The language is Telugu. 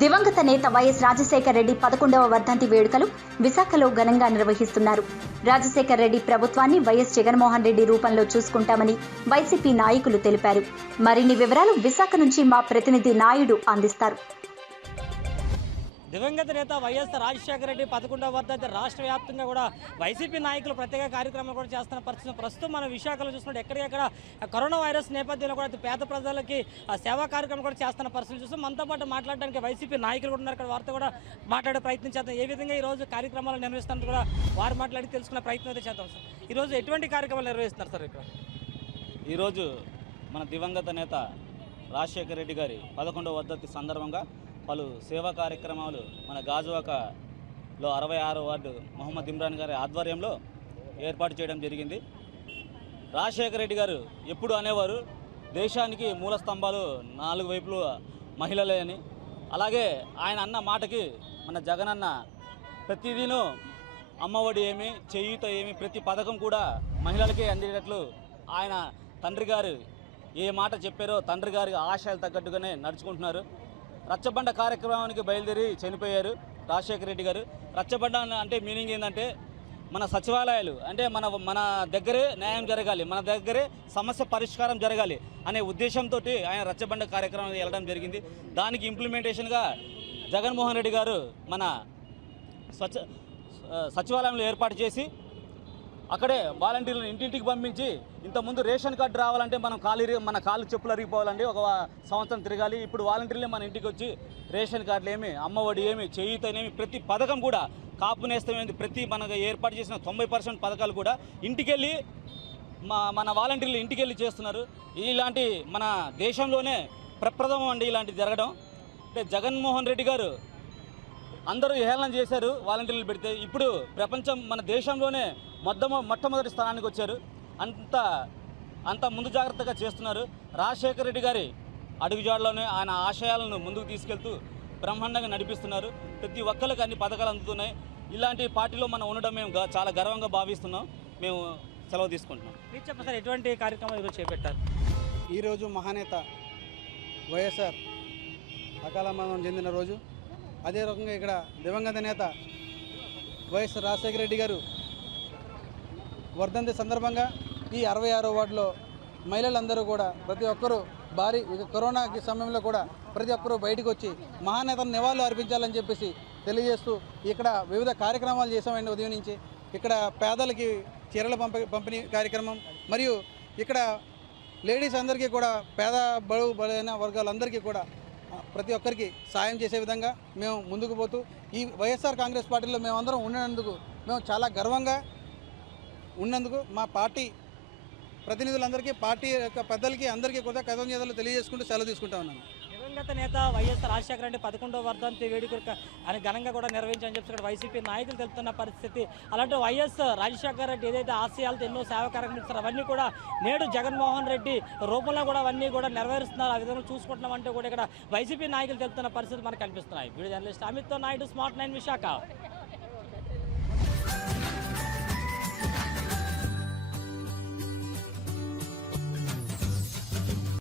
దివంగత నేత వైఎస్ రాజశేఖర రెడ్డి 11వ వర్ధంతి వేడుకలు విశాఖలో ఘనంగా నిర్వహిస్తున్నారు. రాజశేఖర రెడ్డి ప్రభుత్వాన్ని వైఎస్ జగన్మోహన్ రెడ్డి రూపంలో చూసుకుంటామని వైసీపీ నాయకులు తెలిపారు. మరిన్ని వివరాలు విశాఖ నుంచి మా ప్రతినిధి నాయుడు అందిస్తారు. దివంగత నేత వైఎస్ రాజశేఖర రెడ్డి 11వ వర్ధంతి రాష్ట్ర వ్యాప్తంగా కూడా వైసీపీ నాయకులు ప్రత్యేక కార్యక్రమాలు కూడా చేస్తున్న పరిస్థితి. ప్రస్తుతం మనం విశాఖలో చూసుకుంటే ఎక్కడికెక్కడ కరోనా వైరస్ నేపథ్యంలో కూడా పేద ప్రజలకి సేవా కార్యక్రమం కూడా చేస్తున్న పరిస్థితులు చూస్తాం. మనతో పాటు మాట్లాడడానికి వైసీపీ నాయకులు కూడా ఉన్నారు. ఇక్కడ వారితో కూడా మాట్లాడే ప్రయత్నం చేద్దాం. ఏ విధంగా ఈరోజు కార్యక్రమాలు నిర్వహిస్తున్నట్టు కూడా వారు మాట్లాడి తెలుసుకునే ప్రయత్నం అయితే చేద్దాం. సార్, ఈరోజు ఎటువంటి కార్యక్రమాలు నిర్వహిస్తున్నారు సార్? ఇక్కడ ఈరోజు మన దివంగత నేత రాజశేఖర రెడ్డి గారి 11వ వర్ధంతి సందర్భంగా పలు సేవా కార్యక్రమాలు మన గాజువాకలో 66వ వార్డు మొహమ్మద్ ఇమ్రాన్ గారి ఆధ్వర్యంలో ఏర్పాటు చేయడం జరిగింది. రాజశేఖర రెడ్డి గారు ఎప్పుడు అనేవారు, దేశానికి మూల స్తంభాలు 4 వైపులు మహిళలే అని. అలాగే ఆయన అన్న మాటకి మన జగనన్న ప్రతిదీను అమ్మఒడి ఏమి, చేయూత ఏమి, ప్రతి పథకం కూడా మహిళలకే అందేటట్లు ఆయన తండ్రి గారు ఏ మాట చెప్పారో తండ్రి గారి ఆశయాలు తగ్గట్టుగానే నడుచుకుంటున్నారు. రచ్చబండ కార్యక్రమానికి బయలుదేరి చనిపోయారు రాజశేఖర రెడ్డి గారు. రచ్చబండ అంటే మీనింగ్ ఏంటంటే మన సచివాలయాలు అంటే మన దగ్గరే న్యాయం జరగాలి, మన దగ్గరే సమస్య పరిష్కారం జరగాలి అనే ఉద్దేశంతో ఆయన రచ్చబండ కార్యక్రమం వెళ్ళడం జరిగింది. దానికి ఇంప్లిమెంటేషన్గా జగన్మోహన్ రెడ్డి గారు మన సచివాలయంలో ఏర్పాటు చేసి అక్కడే వాలంటీర్లను ఇంటింటికి పంపించి, ఇంతకుముందు రేషన్ కార్డు రావాలంటే మన కాళ్ళు చెప్పులు అరిగిపోవాలండి, ఒక సంవత్సరం తిరగాలి. ఇప్పుడు వాలంటీర్లే మన ఇంటికి వచ్చి రేషన్ కార్డులు ఏమి, అమ్మఒడి ఏమి, చేయూతనేమి, ప్రతి పథకం కూడా కాపు నేస్తమైంది, ప్రతి మనకు ఏర్పాటు చేసిన 90% పథకాలు కూడా ఇంటికెళ్ళి మన వాలంటీర్లు ఇంటికెళ్ళి చేస్తున్నారు. ఇలాంటి మన దేశంలోనే ప్రప్రథమం అండి ఇలాంటివి జరగడం. అంటే జగన్మోహన్ రెడ్డి గారు అందరూ హేళన చేశారు వాలంటీర్లు పెడితే, ఇప్పుడు ప్రపంచం మన దేశంలోనే మొట్టమొదటి స్థానానికి వచ్చారు. అంత ముందు జాగ్రత్తగా చేస్తున్నారు. రాజశేఖర రెడ్డి గారి అడుగుజాడలోనే ఆయన ఆశయాలను ముందుకు తీసుకెళ్తూ బ్రహ్మాండంగా నడిపిస్తున్నారు. ప్రతి ఒక్కరికి అన్ని పథకాలు అందుతున్నాయి. ఇలాంటి పార్టీలో మనం ఉండడం మేము చాలా గర్వంగా భావిస్తున్నాం. మేము సెలవు తీసుకుంటున్నాం. మీరు చెప్పండి సార్, ఎటువంటి కార్యక్రమాలు ఈరోజు చేపట్టారు? ఈరోజు మహానేత వైఎస్ఆర్ అకాల మరణం చెందిన రోజు. అదే రకంగా ఇక్కడ దివంగత నేత వైఎస్ రాజశేఖర రెడ్డి గారు వర్ధంతి సందర్భంగా ఈ 66వ వార్డులో మహిళలందరూ కూడా ప్రతి ఒక్కరూ కరోనాకి సమయంలో కూడా ప్రతి ఒక్కరూ బయటకు వచ్చి మహానేతను నివాళులు అర్పించాలని చెప్పేసి తెలియజేస్తూ ఇక్కడ వివిధ కార్యక్రమాలు చేసామండి. ఉదయం నుంచి ఇక్కడ పేదలకి చీరల పంపిణీ కార్యక్రమం, మరియు ఇక్కడ లేడీస్ అందరికీ కూడా బలైన వర్గాలందరికీ కూడా ప్రతి ఒక్కరికి సాయం చేసే విధంగా మేము ముందుకు పోతూ ఈ వైఎస్ఆర్ కాంగ్రెస్ పార్టీలో మేమందరం ఉన్నందుకు మేము చాలా గర్వంగా ఉన్నందుకు మా పార్టీ ప్రతినిధులందరికీ, పార్టీ యొక్క పెద్దలకి అందరికీ కూడా కృతజ్ఞతలు తెలియజేసుకుంటూ సెలవు తీసుకుంటా ఉన్నాను. దివంగత నేత వైఎస్ రాజశేఖర రెడ్డి 11వ వర్ధంతి వేడుక అని ఘనంగా కూడా నిర్వహించని చెప్పి వైసీపీ నాయకులు తెలుపుతున్న పరిస్థితి. అలాంటి వైఎస్ రాజశేఖర రెడ్డి ఏదైతే ఆశయాలతో ఎన్నో సేవా కార్యక్రమాలు ఇస్తారో అవన్నీ కూడా నేడు జగన్మోహన్ రెడ్డి రూపంలో కూడా అవన్నీ కూడా నెరవేరుస్తున్నారు. ఆ విధంగా చూసుకుంటున్నామంటే కూడా ఇక్కడ వైసీపీ నాయకులు తెలుపుతున్న పరిస్థితి మనకు కనిపిస్తున్నాయి. వీడియో జర్నలిస్ట్ అమిత్తో నాయుడు, స్మార్ట్ 9 విశాఖ.